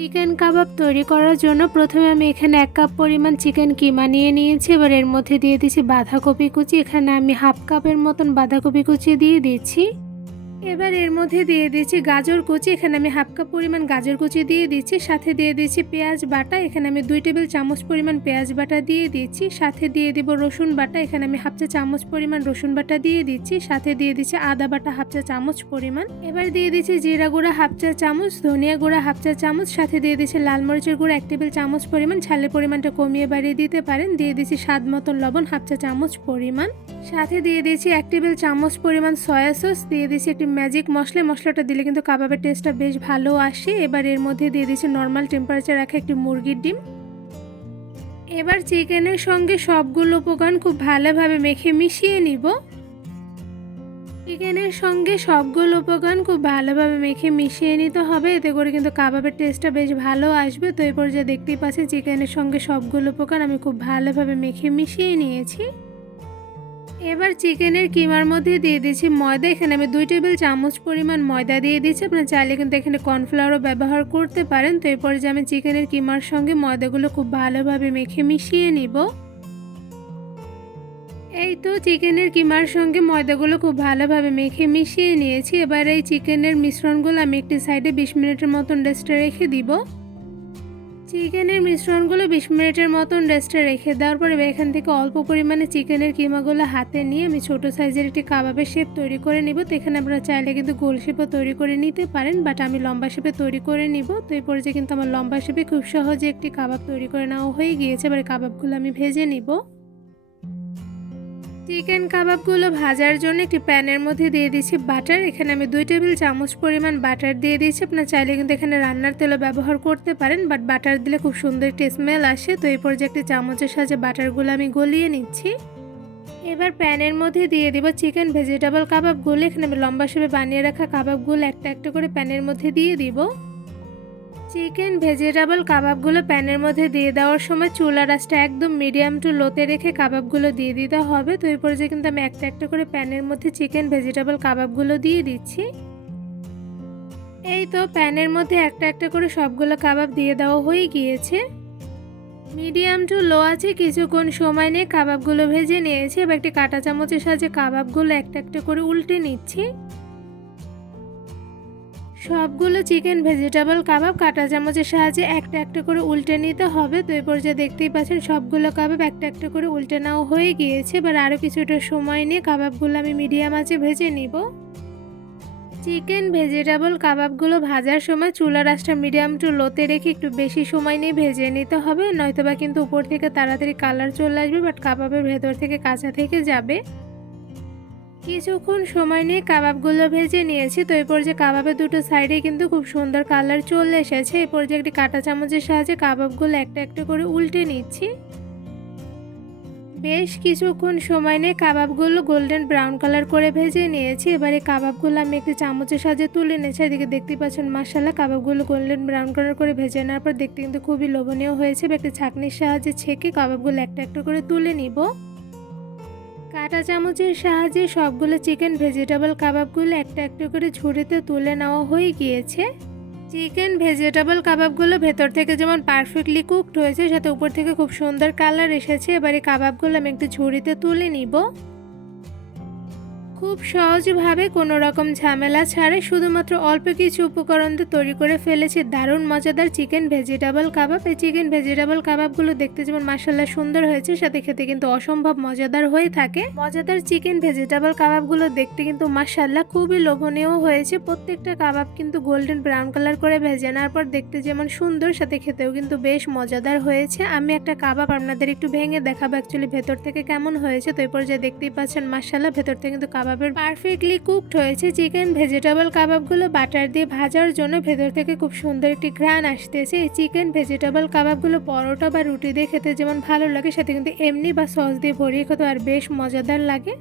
Chicken কাবাব তৈরি করার জন্য প্রথমে আমি এখানে 1 কাপ পরিমাণ চিকেন কিমা নিয়ে নিয়েছি। এবার এর মধ্যে দিয়ে দিচ্ছি বাঁধাকপি কুচি। এখানে আমি হাফ কাপের মতন বাঁধাকপি কুচি দিয়ে দিচ্ছি। এবার এর মধ্যে দিয়ে দিচ্ছি গাজর কুচি। এখানে আমি হাফ কাপ পরিমাণ গাজর কুচি দিয়ে দিচ্ছি। সাথে দিয়ে দিচ্ছি পেঁয়াজ বাটা। এখানে আমি 2 টেবিল চামচ পরিমাণ পেঁয়াজ বাটা দিয়ে দিচ্ছি। সাথে দিয়ে দিব রসুন বাটা। এখানে আমি হাফ চা চামচ পরিমাণ রসুন বাটা দিয়ে দিচ্ছি। সাথে দিয়ে দিচ্ছি আদা বাটা হাফ চা চামচ পরিমাণ। এবার দিয়ে দিচ্ছি জিরা গুঁড়া হাফ চা চামচ, ধনিয়া গুঁড়া হাফ চা চামচ। সাথে দিয়ে দিচ্ছি লাল মরিচের গুঁড়া 1 টেবিল চামচ পরিমাণ। ঝালের পরিমাণটা কমিয়ে বাড়িয়ে দিতে পারেন। দিয়ে দিচ্ছি স্বাদ মতন লবণ হাফ চা চামচ পরিমাণ। সাথে দিয়ে দিচ্ছি 1 টেবিল চামচ পরিমাণ সয়া সস। দিয়ে দিচ্ছি একটি ম্যাজিক মশলাটা দিলে কিন্তু কাবাবের টেস্টটা বেশ ভালো আসে। এবার এর মধ্যে দিয়ে দিচ্ছি নর্মাল টেম্পারেচার রাখা একটি মুরগির ডিম। এবার চিকেনের সঙ্গে সবগুলো উপকরণ খুব ভালোভাবে মেখে মিশিয়ে নিব। চিকেনের সঙ্গে সবগুলো উপকরণ খুব ভালোভাবে মেখে মিশিয়ে নিতে হবে, এতে করে কিন্তু কাবাবের টেস্টটা বেশ ভালো আসবে। তো এই পর্যায়ে দেখতেই পাচ্ছি চিকেনের সঙ্গে সবগুলো উপকরণ আমি খুব ভালোভাবে মেখে মিশিয়ে নিয়েছি। এবার চিকেনের কিমার মধ্যে দিয়ে দিচ্ছি ময়দা। এখানে আমি 2 টেবিল চামচ পরিমাণ ময়দা দিয়ে দিচ্ছি। আপনারা চাইলে কিন্তু এখানে কর্নফ্লাওয়ারও ব্যবহার করতে পারেন। তো এরপরে যে আমি চিকেনের কিমার সঙ্গে ময়দাগুলো খুব ভালোভাবে মেখে মিশিয়ে নিব। এই তো চিকেনের কিমার সঙ্গে ময়দাগুলো খুব ভালোভাবে মেখে মিশিয়ে নিয়েছি। এবার এই চিকেনের মিশ্রণগুলো আমি একটি সাইডে 20 মিনিটের মতন রেস্টে রেখে দিব। চিকেনের মিশ্রণগুলো 20 মিনিটের মতন রেস্টে রেখে দেওয়ার পরে এখান থেকে অল্প পরিমাণে চিকেনের কিমাগুলো হাতে নিয়ে আমি ছোট সাইজের একটি কাবাবের শেপ তৈরি করে নিব। তো এখানে আপনারা চাইলে কিন্তু গোল শেপও তৈরি করে নিতে পারেন, বাট আমি লম্বা শেপে তৈরি করে নিব। তো এই পর্যায়ে কিন্তু আমার লম্বা শেপে খুব সহজে একটি কাবাব তৈরি করে নেওয়া হয়ে গিয়েছে। এবার কাবাবগুলো আমি ভেজে নিব। চিকেন কাবাবগুলো ভাজার জন্য একটি প্যানের মধ্যে দিয়ে দিচ্ছি বাটার। এখানে আমি 2 টেবিল চামচ পরিমাণ বাটার দিয়ে দিচ্ছি। আপনারা চাইলে কিন্তু এখানে রান্নার তেলও ব্যবহার করতে পারেন, বাট বাটার দিলে খুব সুন্দর একটি স্মেল আসে। তো এই পর্যায়ে একটি চামচের সাহায্যে বাটারগুলো আমি গলিয়ে নিচ্ছি। এবার প্যানের মধ্যে দিয়ে দিব চিকেন ভেজিটেবল কাবাবগুলো। এখানে আমি লম্বা শেপে বানিয়ে রাখা কাবাবগুলো একটা একটা করে প্যানের মধ্যে দিয়ে দিব। চিকেন ভেজিটেবল কাবাবগুলো প্যানের মধ্যে দিয়ে দেওয়ার সময় চুলার আঁচটা একদম মিডিয়াম টু লোতে রেখে কাবাবগুলো দিয়ে দিতে হবে। তো এই পর্যায়ে কিন্তু আমি একটা একটা করে প্যানের মধ্যে চিকেন ভেজিটেবল কাবাবগুলো দিয়ে দিচ্ছি। এই তো প্যানের মধ্যে একটা একটা করে সবগুলো কাবাব দিয়ে দেওয়া হয়ে গিয়েছে। মিডিয়াম টু লো আছে কিছুক্ষণ সময় নিয়ে কাবাবগুলো ভেজে নিয়েছি। এবার একটি কাঁটা চামচের সাহায্যে কাবাবগুলো একটা একটা করে উল্টে নিচ্ছি। সবগুলো চিকেন ভেজিটেবল কাবাব কাঁটা চামচের সাহায্যে একটা একটা করে উল্টে নিতে হবে। তো এই পর্যায়ে দেখতেই পাচ্ছেন সবগুলো কাবাব একটা একটা করে উল্টে নেওয়া হয়ে গিয়েছে। এবার আরও কিছুটা সময় নিয়ে কাবাবগুলো আমি মিডিয়াম আঁচে ভেজে নিব। চিকেন ভেজিটেবল কাবাবগুলো ভাজার সময় চুলার আঁচটা মিডিয়াম টু লোতে রেখে একটু বেশি সময় নিয়ে ভেজে নিতে হবে, নয়তোবা কিন্তু উপর থেকে তাড়াতাড়ি কালার চলে আসবে, বাট কাবাবের ভেতর থেকে কাঁচা থেকে যাবে। কিছুক্ষণ সময় নিয়ে কাবাবগুলো ভেজে নিয়েছি। তো এই পর্যায়ে কাবাবের দুটো সাইডে কিন্তু খুব সুন্দর কালার চলে এসেছে। এই পর্যায়ে একটি কাঁটা চামচের সাহায্যে কাবাবগুলো একটা একটা করে উল্টে নিচ্ছি। বেশ কিছুক্ষণ সময় নিয়ে কাবাবগুলো গোল্ডেন ব্রাউন কালার করে ভেজে নিয়েছি। এবারে কাবাবগুলো আমি একটি চামচের সাহায্যে তুলে নিয়েছি। এদিকে দেখতেই পাচ্ছেন মাশাআল্লাহ কাবাবগুলো গোল্ডেন ব্রাউন কালার করে ভেজে নেওয়ার পর দেখতে কিন্তু খুবই লোভনীয় হয়েছে। একটি ছাঁকনির সাহায্যে ছেঁকে কাবাবগুলো একটা একটা করে তুলে নিব। কাঁটা চামচের সাহায্যে সবগুলো চিকেন ভেজিটেবল কাবাবগুলো একটা একটা করে ঝুড়িতে তুলে নেওয়া হয়ে গিয়েছে। চিকেন ভেজিটেবল কাবাবগুলো ভেতর থেকে যেমন পারফেক্টলি কুকড হয়েছে, সাথে উপর থেকে খুব সুন্দর কালার এসেছে। এবারে কাবাবগুলো আমি একটু ঝুড়িতে তুলে নিব। খুব সহজভাবে কোনো রকম ঝামেলা ছাড়াই শুধুমাত্র অল্প কিছু উপকরণ দিয়ে তৈরি করে ফেলেছি দারুণ মজাদার চিকেন ভেজিটেবল কাবাব। এই চিকেন ভেজিটেবল কাবাবগুলো দেখতে যেমন মাশাআল্লাহ সুন্দর হয়েছে, সাথে খেতে কিন্তু অসম্ভব মজাদার হয়ে থাকে। মজাদার চিকেন ভেজিটেবল কাবাবগুলো দেখতে কিন্তু মাশাআল্লাহ খুবই লোভনীয় হয়েছে। প্রত্যেকটা কাবাব কিন্তু গোল্ডেন ব্রাউন কালার করে ভেজে নেওয়ার পর দেখতে যেমন সুন্দর, সাথে খেতেও কিন্তু বেশ মজাদার হয়েছে। আমি একটা কাবাব আপনাদের একটু ভেঙে দেখাবো অ্যাকচুয়ালি ভেতর থেকে কেমন হয়েছে। তো এই পর্যায়ে দেখতেই পাচ্ছেন মাশাআল্লাহ ভেতর থেকে কিন্তু কাবাবের পারফেক্টলি কুকড হয়েছে। চিকেন ভেজিটেবল কাবাবগুলো বাটার দিয়ে ভাজার জন্য ভেতর থেকে খুব সুন্দর একটি ঘ্রাণ আসতেছে। এই চিকেন ভেজিটেবল কাবাবগুলো পরোটা বা রুটি দিয়ে খেতে যেমন ভালো লাগে, সাথে কিন্তু এমনি বা সস দিয়ে ভরিয়ে খেতে আর বেশ মজাদার লাগে।